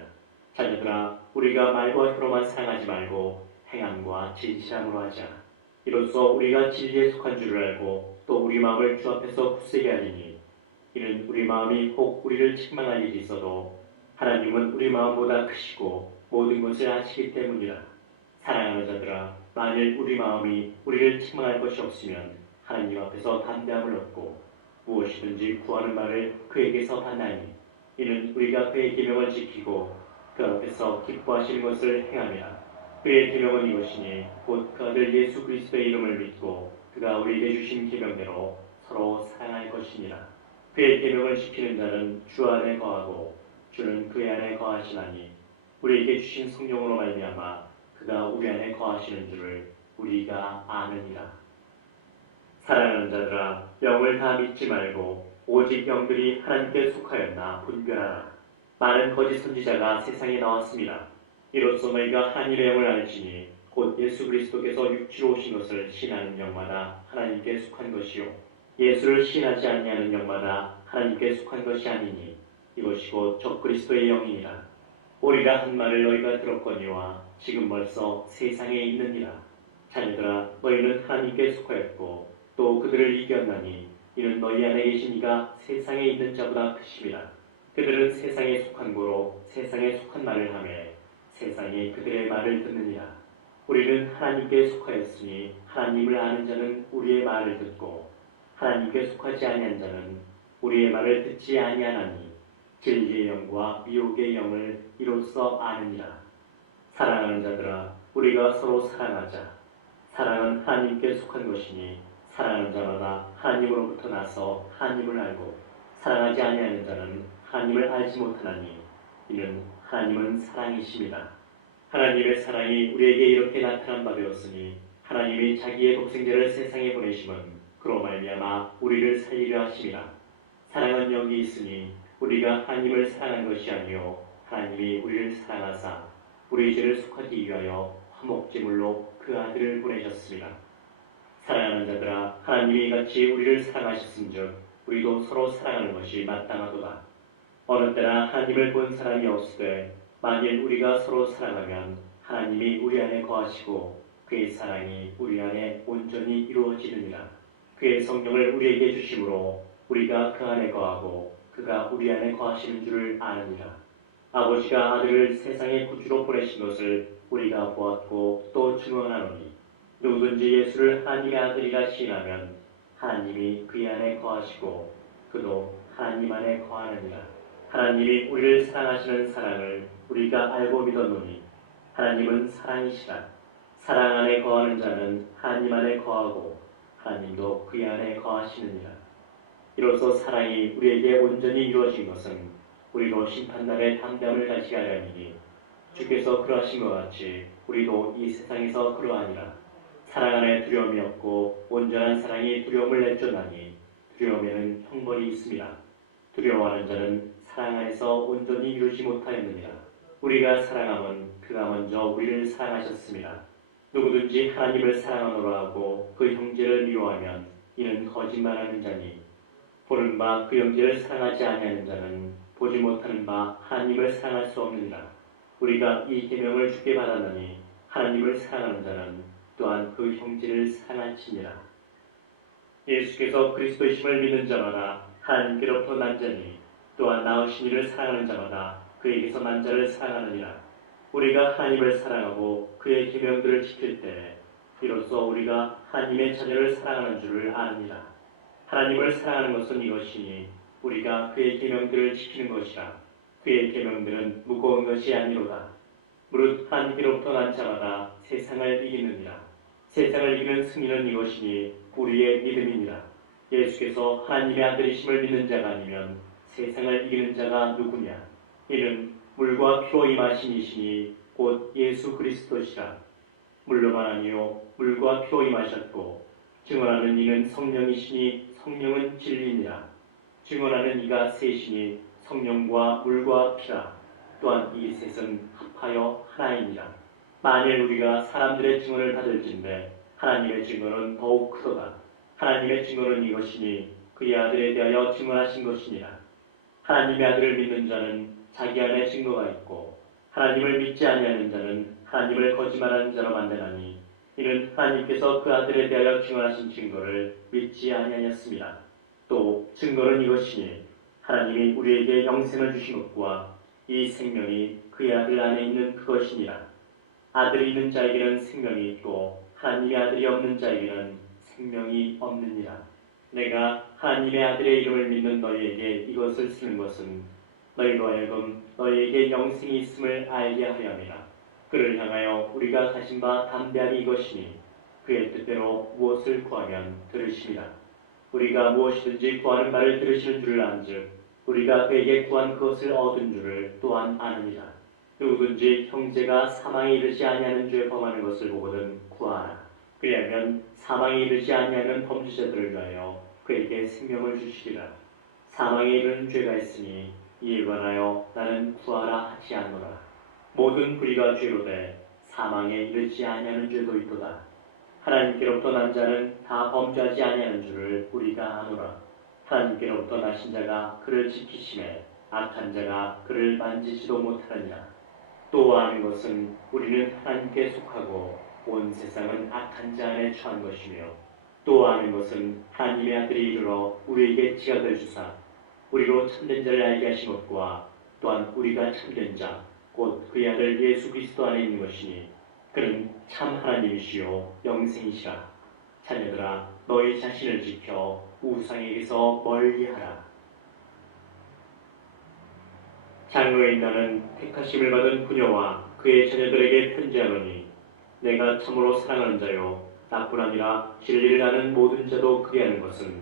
자녀들아, 우리가 말과 혀로만 사랑하지 말고 행함과 진실함으로 하자. 이로써 우리가 진리에 속한 줄을 알고 또 우리 마음을 주 앞에서 굳세게 하리니 이는 우리 마음이 혹 우리를 책망할 일이 있어도 하나님은 우리 마음보다 크시고 모든 것을 아시기 때문이라. 사랑하는 자들아, 만일 우리 마음이 우리를 책망할 것이 없으면 하나님 앞에서 담대함을 얻고 무엇이든지 구하는 말을 그에게서 받나니 이는 우리가 그의 계명을 지키고 그 앞에서 기뻐하시는 것을 행함이라. 그의 계명은 이것이니 곧 그 아들 예수 그리스도의 이름을 믿고 그가 우리에게 주신 계명대로 서로 사랑할 것이니라. 그의 계명을 지키는 자는 주 안에 거하고 주는 그의 안에 거하시나니 우리에게 주신 성령으로 말미암아 그가 우리 안에 거하시는 줄을 우리가 아느니라. 사랑하는 자들아, 영을 다 믿지 말고 오직 영들이 하나님께 속하였나 분별하라. 많은 거짓 선지자가 세상에 나왔습니다. 이로써 너희가 하나님의 영을 알지니 곧 예수 그리스도께서 육지로 오신 것을 신하는 영마다 하나님께 속한 것이요 예수를 신하지 아니하는 영마다 하나님께 속한 것이 아니니 이것이 곧 적그리스도의 영이니라. 오리라 한 말을 너희가 들었거니와 지금 벌써 세상에 있느니라. 자녀들아, 너희는 하나님께 속하였고 또 그들을 이겼나니 이는 너희 안에 계신 이가 세상에 있는 자보다 크심이라. 그들은 세상에 속한 고로 세상에 속한 말을 하며 세상이 그들의 말을 듣느니라. 우리는 하나님께 속하였으니 하나님을 아는 자는 우리의 말을 듣고 하나님께 속하지 아니한 자는 우리의 말을 듣지 아니하나니 진리의 영과 미혹의 영을 이로써 아느니라. 사랑하는 자들아, 우리가 서로 사랑하자. 사랑은 하나님께 속한 것이니 사랑하는 자마다 하나님으로부터 나서 하나님을 알고 사랑하지 아니하는 자는 하나님을 알지 못하나니 이는 하나님은 사랑이심이라. 하나님의 사랑이 우리에게 이렇게 나타난 바 되었으니 하나님이 자기의 독생자를 세상에 보내심은 그로 말미암아 우리를 살리려 하심이라. 사랑은 영이 있으니 우리가 하나님을 사랑한 것이 아니요 하나님이 우리를 사랑하사 우리 죄를 속하기 위하여 화목제물로 그 아들을 보내셨습니다. 사랑하는 자들아, 하나님이 이같이 우리를 사랑하셨은즉 우리도 서로 사랑하는 것이 마땅하도다. 어느 때나 하나님을 본 사람이 없으되 만일 우리가 서로 사랑하면 하나님이 우리 안에 거하시고 그의 사랑이 우리 안에 온전히 이루어지느니라. 그의 성령을 우리에게 주심으로 우리가 그 안에 거하고 그가 우리 안에 거하시는 줄을 아느니라. 아버지가 아들을 세상의 구주로 보내신 것을 우리가 보았고 또 증언하노니 누구든지 예수를 하나님의 아들이라 시인하면 하나님이 그의 안에 거하시고 그도 하나님 안에 거하느니라. 하나님이 우리를 사랑하시는 사랑을 우리가 알고 믿었노니 하나님은 사랑이시라. 사랑 안에 거하는 자는 하나님 안에 거하고 하나님도 그의 안에 거하시느니라. 이로써 사랑이 우리에게 온전히 이루어진 것은 우리로 심판날에 담대함을 가지게 하려 함이니 주께서 그러하신 것 같이 우리도 이 세상에서 그러하니라. 사랑 안에 두려움이 없고 온전한 사랑이 두려움을 내쫓나니 두려움에는 형벌이 있습니다. 두려워하는 자는 사랑 안에서 온전히 이루지 못하였느니라. 우리가 사랑함은 그가 먼저 우리를 사랑하셨습니다. 누구든지 하나님을 사랑하노라 하고 그 형제를 미워하면 이는 거짓말하는 자니 보는 바 그 형제를 사랑하지 아니하는 자는 보지 못하는 바 하나님을 사랑할 수 없느니라. 우리가 이 계명을 주께 받았나니 하나님을 사랑하는 자는 또한 그 형제를 사랑할지니라. 예수께서 그리스도이심을 믿는 자마다 하나님께로부터 난 자니 또한 낳으신 이를 사랑하는 자마다 그에게서 난 자를 사랑하느니라. 우리가 하나님을 사랑하고 그의 계명들을 지킬 때 비로소 우리가 하나님의 자녀를 사랑하는 줄을 아느니라. 하나님을 사랑하는 것은 이것이니 우리가 그의 계명들을 지키는 것이라. 그의 계명들은 무거운 것이 아니로다. 무릇 하나님께로부터 난 자마다 세상을 이기느니라. 세상을 이기는 승리는 이것이니 우리의 믿음이니라. 예수께서 하나님의 아들이심을 믿는 자가 아니면 세상을 이기는 자가 누구냐? 이는 물과 피로 임하신 이시니 곧 예수 그리스도시라. 물로만 아니요 물과 피로 임하셨고 증언하는 이는 성령이시니 성령은 진리니라. 증언하는 이가 셋이니 성령과 물과 피라. 또한 이 셋은 합하여 하나이니라. 만일 우리가 사람들의 증언을 받을진대 하나님의 증언은 더욱 크도다. 하나님의 증언은 이것이니 그의 아들에 대하여 증언하신 것이니라. 하나님의 아들을 믿는 자는 자기 안에 증거가 있고 하나님을 믿지 아니하는 자는 하나님을 거짓말하는 자로 만드나니 이는 하나님께서 그 아들에 대하여 증언하신 증거를 믿지 아니하였습니다. 또 증거는 이것이니 하나님이 우리에게 영생을 주신 것과 이 생명이 그의 아들 안에 있는 그것이니라. 아들이 있는 자에게는 생명이 있고 하나님의 아들이 없는 자에게는 생명이 없느니라. 내가 하나님의 아들의 이름을 믿는 너희에게 이것을 쓰는 것은 너희로 하여금 너희에게 영생이 있음을 알게 하려 함이라. 그를 향하여 우리가 가진 바 담대하니 이것이니 그의 뜻대로 무엇을 구하면 들으심이라. 우리가 무엇이든지 구하는 바를 들으시는 줄을 안즉 우리가 그에게 구한 그것을 얻은 줄을 또한 아느니라. 누구든지 형제가 사망에 이르지 아니하는 죄에 범하는 것을 보거든 구하라. 그리하면 사망에 이르지 아니하는 범죄자들을 위하여 그에게 생명을 주시리라. 사망에 이르는 죄가 있으니 이에 관하여 나는 구하라 하지 않노라. 모든 불의가 죄로되 사망에 이르지 아니하는 죄도 있도다. 하나님께로부터 난 자는 다 범죄하지 아니하는 줄을 우리가 아노라. 하나님께로부터 나신 자가 그를 지키심에 악한 자가 그를 만지지도 못하느니라. 또 아는 것은 우리는 하나님께 속하고 온 세상은 악한 자 안에 처한 것이며 또 아는 것은 하나님의 아들이 이르러 우리에게 지각을 주사 우리로 참된 자를 알게 하신 것과 또한 우리가 참된 자 곧 그의 아들 예수 그리스도 안에 있는 것이니 그는 참 하나님이시요 영생이시라. 자녀들아 너희 자신을 지켜 우상에게서 멀리하라. 장로인 나는 택하심을 받은 부녀와 그의 자녀들에게 편지하노니 내가 참으로 사랑하는 자요 나뿐 아니라 진리를 아는 모든 자도 그리하는 것은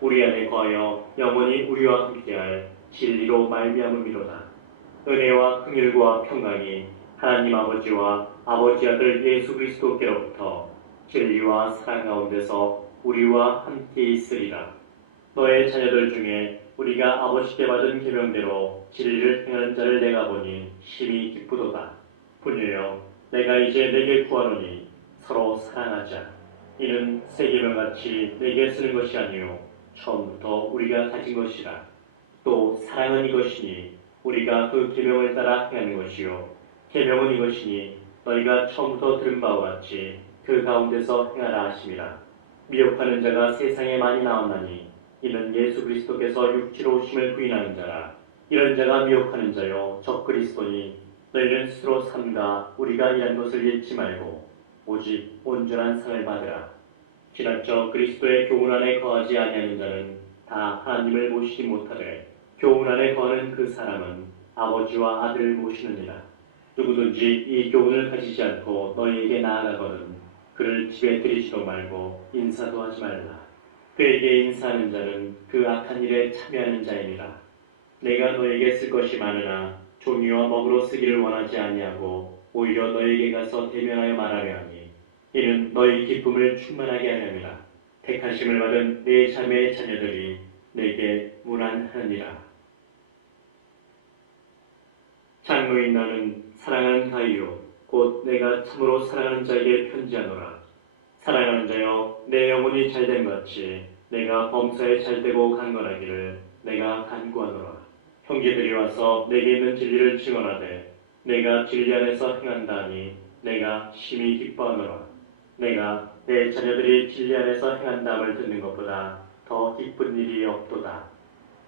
우리 안에 거하여 영원히 우리와 함께할 진리로 말미암음이로다. 은혜와 긍휼과 평강이 하나님 아버지와 아버지 아들 예수 그리스도께로부터 진리와 사랑 가운데서 우리와 함께 있으리라. 너의 자녀들 중에 우리가 아버지께 받은 계명대로 진리를 행하는 자를 내가 보니 심히 기쁘도다. 부녀여 내가 이제 내게 구하노니 서로 사랑하자. 이는 새 계명같이 내게 쓰는 것이 아니요 처음부터 우리가 가진 것이라. 또 사랑은 이것이니 우리가 그 계명을 따라 행하는 것이요 계명은 이것이니 너희가 처음부터 들은 바와 같이 그 가운데서 행하라 하심이라. 미혹하는 자가 세상에 많이 나왔나니 이는 예수 그리스도께서 육체로 오심을 부인하는 자라. 이런 자가 미혹하는 자요 적 그리스도니 너희는 스스로 삼가 우리가 일한 것을 잊지 말고 오직 온전한 상을 받으라. 지나쳐 그리스도의 교훈 안에 거하지 아니하는 자는 다 하나님을 모시지 못하되 교훈 안에 거하는 그 사람은 아버지와 아들을 모시느니라. 누구든지 이 교훈을 가지지 않고 너희에게 나아가거든 그를 집에 들이지도 말고 인사도 하지 말라. 그에게 인사하는 자는 그 악한 일에 참여하는 자이니라. 내가 너에게 쓸 것이 많으나 종이와 먹으로 쓰기를 원하지 아니하고 오히려 너에게 가서 대면하여 말하려 하니 이는 너희 기쁨을 충만하게 하려니라. 택하심을 받은 내 자매의 자녀들이 내게 문안하느니라. 장로인 나는 사랑하는 가이요 곧 내가 참으로 사랑하는 자에게 편지하노라. 사랑하는 자여 내 영혼이 잘됨 같이 내가 범사에 잘되고 강건하기를 내가 간구하노라. 형제들이 와서 내게 있는 진리를 증언하되 내가 진리 안에서 행한다 하니 내가 심히 기뻐하노라. 내가 내 자녀들이 진리 안에서 행한다함을 듣는 것보다 더 기쁜 일이 없도다.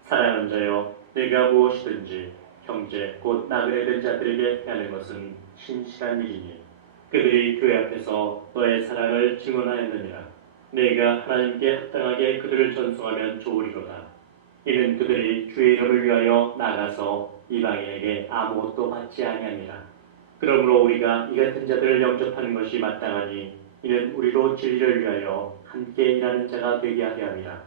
사랑하는 자여, 내가 무엇이든지 형제 곧 나그네 된 자들에게 행하는 것은 신실한 일이니 그들이 교회 앞에서 너의 사랑을 증언하였느니라. 내가 하나님께 합당하게 그들을 전송하면 좋으리로다. 이는 그들이 주의 이름을 위하여 나가서 이방인에게 아무것도 받지 아니하니라. 그러므로 우리가 이 같은 자들을 영접하는 것이 마땅하니 이는 우리로 진리를 위하여 함께 일하는 자가 되게 하려 함이라.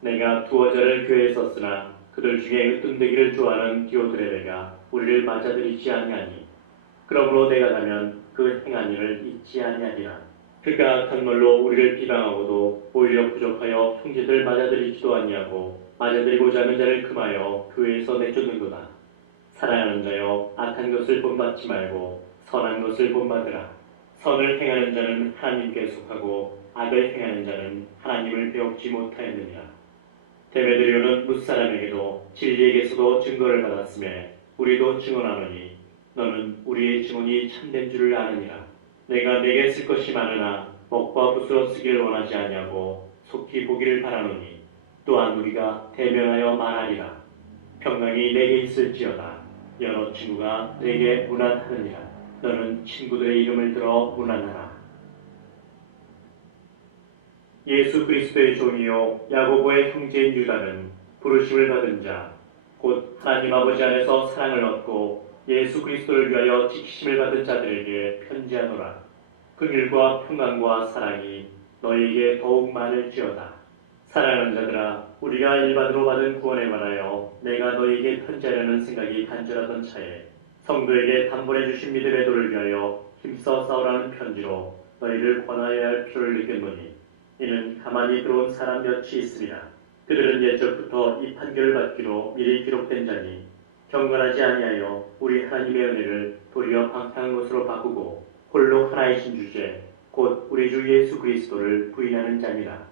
내가 두어 자를 교회에 썼으나 그들 중에 으뜸되기를 좋아하는 디오드레베가 우리를 맞아들이지 아니하니 그러므로 내가 가면 그 행한 일을 잊지 아니하리라. 그가 악한 말로 우리를 비방하고도 오히려 부족하여 형제들 맞아들이지도 아니하고 맞아들이고자 하는 자를 금하여 교회에서 내쫓는도다. 사랑하는 자여, 악한 것을 본받지 말고 선한 것을 본받으라. 선을 행하는 자는 하나님께 속하고 악을 행하는 자는 하나님을 배웁지 못하였느니라. 데메드리오는 무사람에게도 진리에게서도 증거를 받았으며 우리도 증언하노니 너는 우리의 증언이 참된 줄을 아느니라. 내가 내게 쓸 것이 많으나 먹과 붓으로 쓰기를 원하지 아니하고 속히 보기를 바라노니 또한 우리가 대면하여 말하리라. 평강이 내게 있을지어다. 여러 친구가 내게 문안하느니라. 너는 친구들의 이름을 들어 문안하라. 예수 그리스도의 종이요 야고보의 형제인 유다는 부르심을 받은 자, 곧 하나님 아버지 안에서 사랑을 얻고 예수 그리스도를 위하여 지키심을 받은 자들에게 편지하노라. 긍휼과 평강과 사랑이 너희에게 더욱 많을지어다. 사랑하는 자들아, 우리가 일반으로 받은 구원에 관하여 내가 너희에게 편지하려는 생각이 간절하던 차에 성도에게 단번에 주신 믿음의 도를 위하여 힘써 싸우라는 편지로 너희를 권하여야 할 필요를 느꼈노니 이는 가만히 들어온 사람 몇이 있으리라. 그들은 옛적부터 이 판결을 받기로 미리 기록된 자니 경건하지 아니하여 우리 하나님의 은혜를 도리어 방탕한 것으로 바꾸고 홀로 하나이신 주제 곧 우리 주 예수 그리스도를 부인하는 자니라.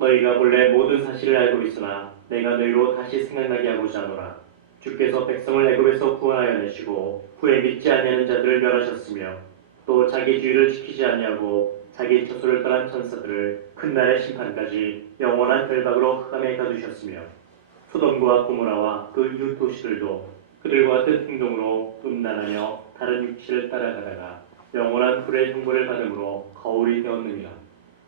너희가 본래 모든 사실을 알고 있으나 내가 너희로 다시 생각나게 하고자 하노라. 주께서 백성을 애굽에서 구원하여 내시고 후에 믿지 아니하는 자들을 멸하셨으며 또 자기 주의를 지키지 아니하고 자기 처소를 떠난 천사들을 큰 날의 심판까지 영원한 결박으로 흑암에 가두셨으며 소돔과 고모라와 그 이웃 도시들도 그들과 같은 행동으로 음란하며 다른 육체를 따라가다가 영원한 불의 형벌을 받음으로 거울이 되었느니라.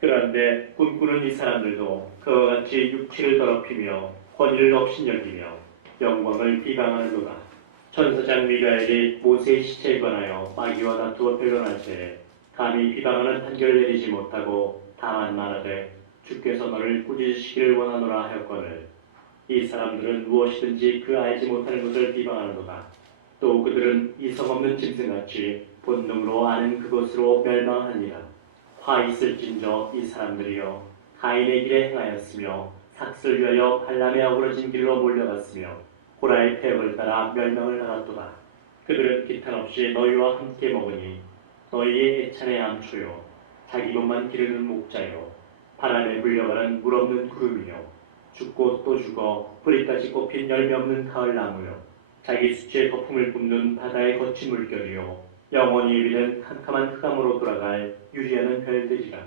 그런데 꿈꾸는 이 사람들도 그와 같이 육체를 더럽히며 권위를 업신여기며 영광을 비방하는도다. 천사장 미가엘이 모세의 시체에 관하여 마귀와 다투어 변론할 때에 감히 비방하는 판결을 내리지 못하고 다만 말하되 주께서 너를 꾸짖으시기를 원하노라 하였거늘 이 사람들은 무엇이든지 그 알지 못하는 것을 비방하는도다. 또 그들은 이성 없는 짐승같이 본능으로 아는 그것으로 멸망하니라. 화 있을진저 이 사람들이여 가인의 길에 행하였으며 삭슬 위하여 발람의 어그러진 길로 몰려갔으며 고라의 폐역을 따라 멸망을 당했도다. 그들은 기탄 없이 너희와 함께 먹으니 너희의 애찬의 암초요 자기 몸만 기르는 목자요 바람에 불려가는 물 없는 구름이요 죽고 또 죽어 뿌리까지 꼽힌 열매 없는 가을나무요 자기 수치의 거품을 뿜는 바다의 거친 물결이요 영원히 유리는 캄캄한 흑암으로 돌아갈 유리하는 별들이라.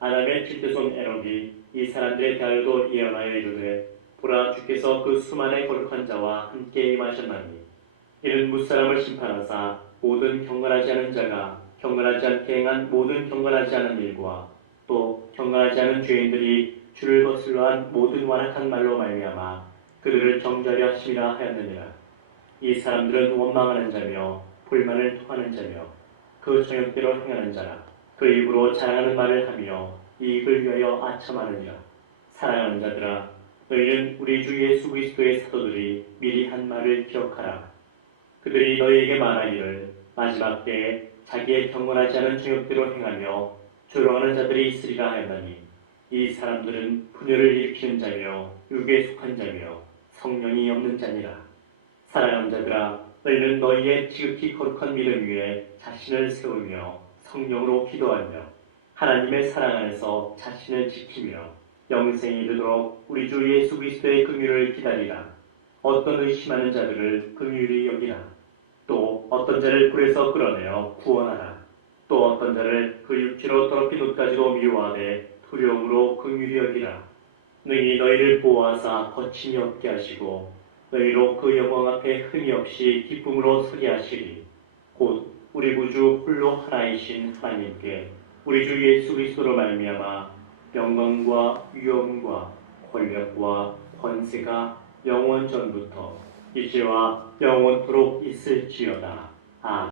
아담의 칠대손 에녹이 이 사람들의 대하여도 예언하여 이르되 보라 주께서 그 수만의 거룩한 자와 함께 임하셨나니 이는 무사람을 심판하사 모든 경건하지 않은 자가 경건하지 않게 행한 모든 경건하지 않은 일과 또 경건하지 않은 죄인들이 주를 거슬러 한 모든 완악한 말로 말미암아 그들을 정죄하려 하심이라 하였느니라. 이 사람들은 원망하는 자며 불만을 토하는 자며 그 정욕대로 행하는 자라. 그 입으로 자랑하는 말을 하며 이익을 위하여 아첨하느니라. 사랑하는 자들아, 너희는 우리 주 예수 그리스도의 사도들이 미리 한 말을 기억하라. 그들이 너희에게 말하기를 마지막 때에 자기의 경건하지 않은 정욕대로 행하며 조롱하는 자들이 있으리라 하였나니 이 사람들은 분열을 일으키는 자며 육에 속한 자며 성령이 없는 자니라. 사랑하는 자들아, 너희는 너희의 지극히 거룩한 믿음 위에 자신을 세우며 성령으로 기도하며 하나님의 사랑 안에서 자신을 지키며 영생에 이르도록 우리 주 예수 그리스도의 긍휼을 기다리라. 어떤 의심하는 자들을 긍휼히 여기라. 또 어떤 자를 불에서 끌어내어 구원하라. 또 어떤 자를 그 육체로 더럽힌 옷가지로 미워하되 두려움으로 긍휼히 여기라. 능히 너희를 보호하사 거침이 없게 하시고 너희로 그 영광 앞에 흠이 없이 기쁨으로 서게 하시리. 곧 우리 구주 홀로 하나이신 하나님께 우리 주 예수 그리스도로 말미암아 영광과 위엄과 권력과 권세가 영원 전부터 이제와 영원토록 있을지어다. 아멘.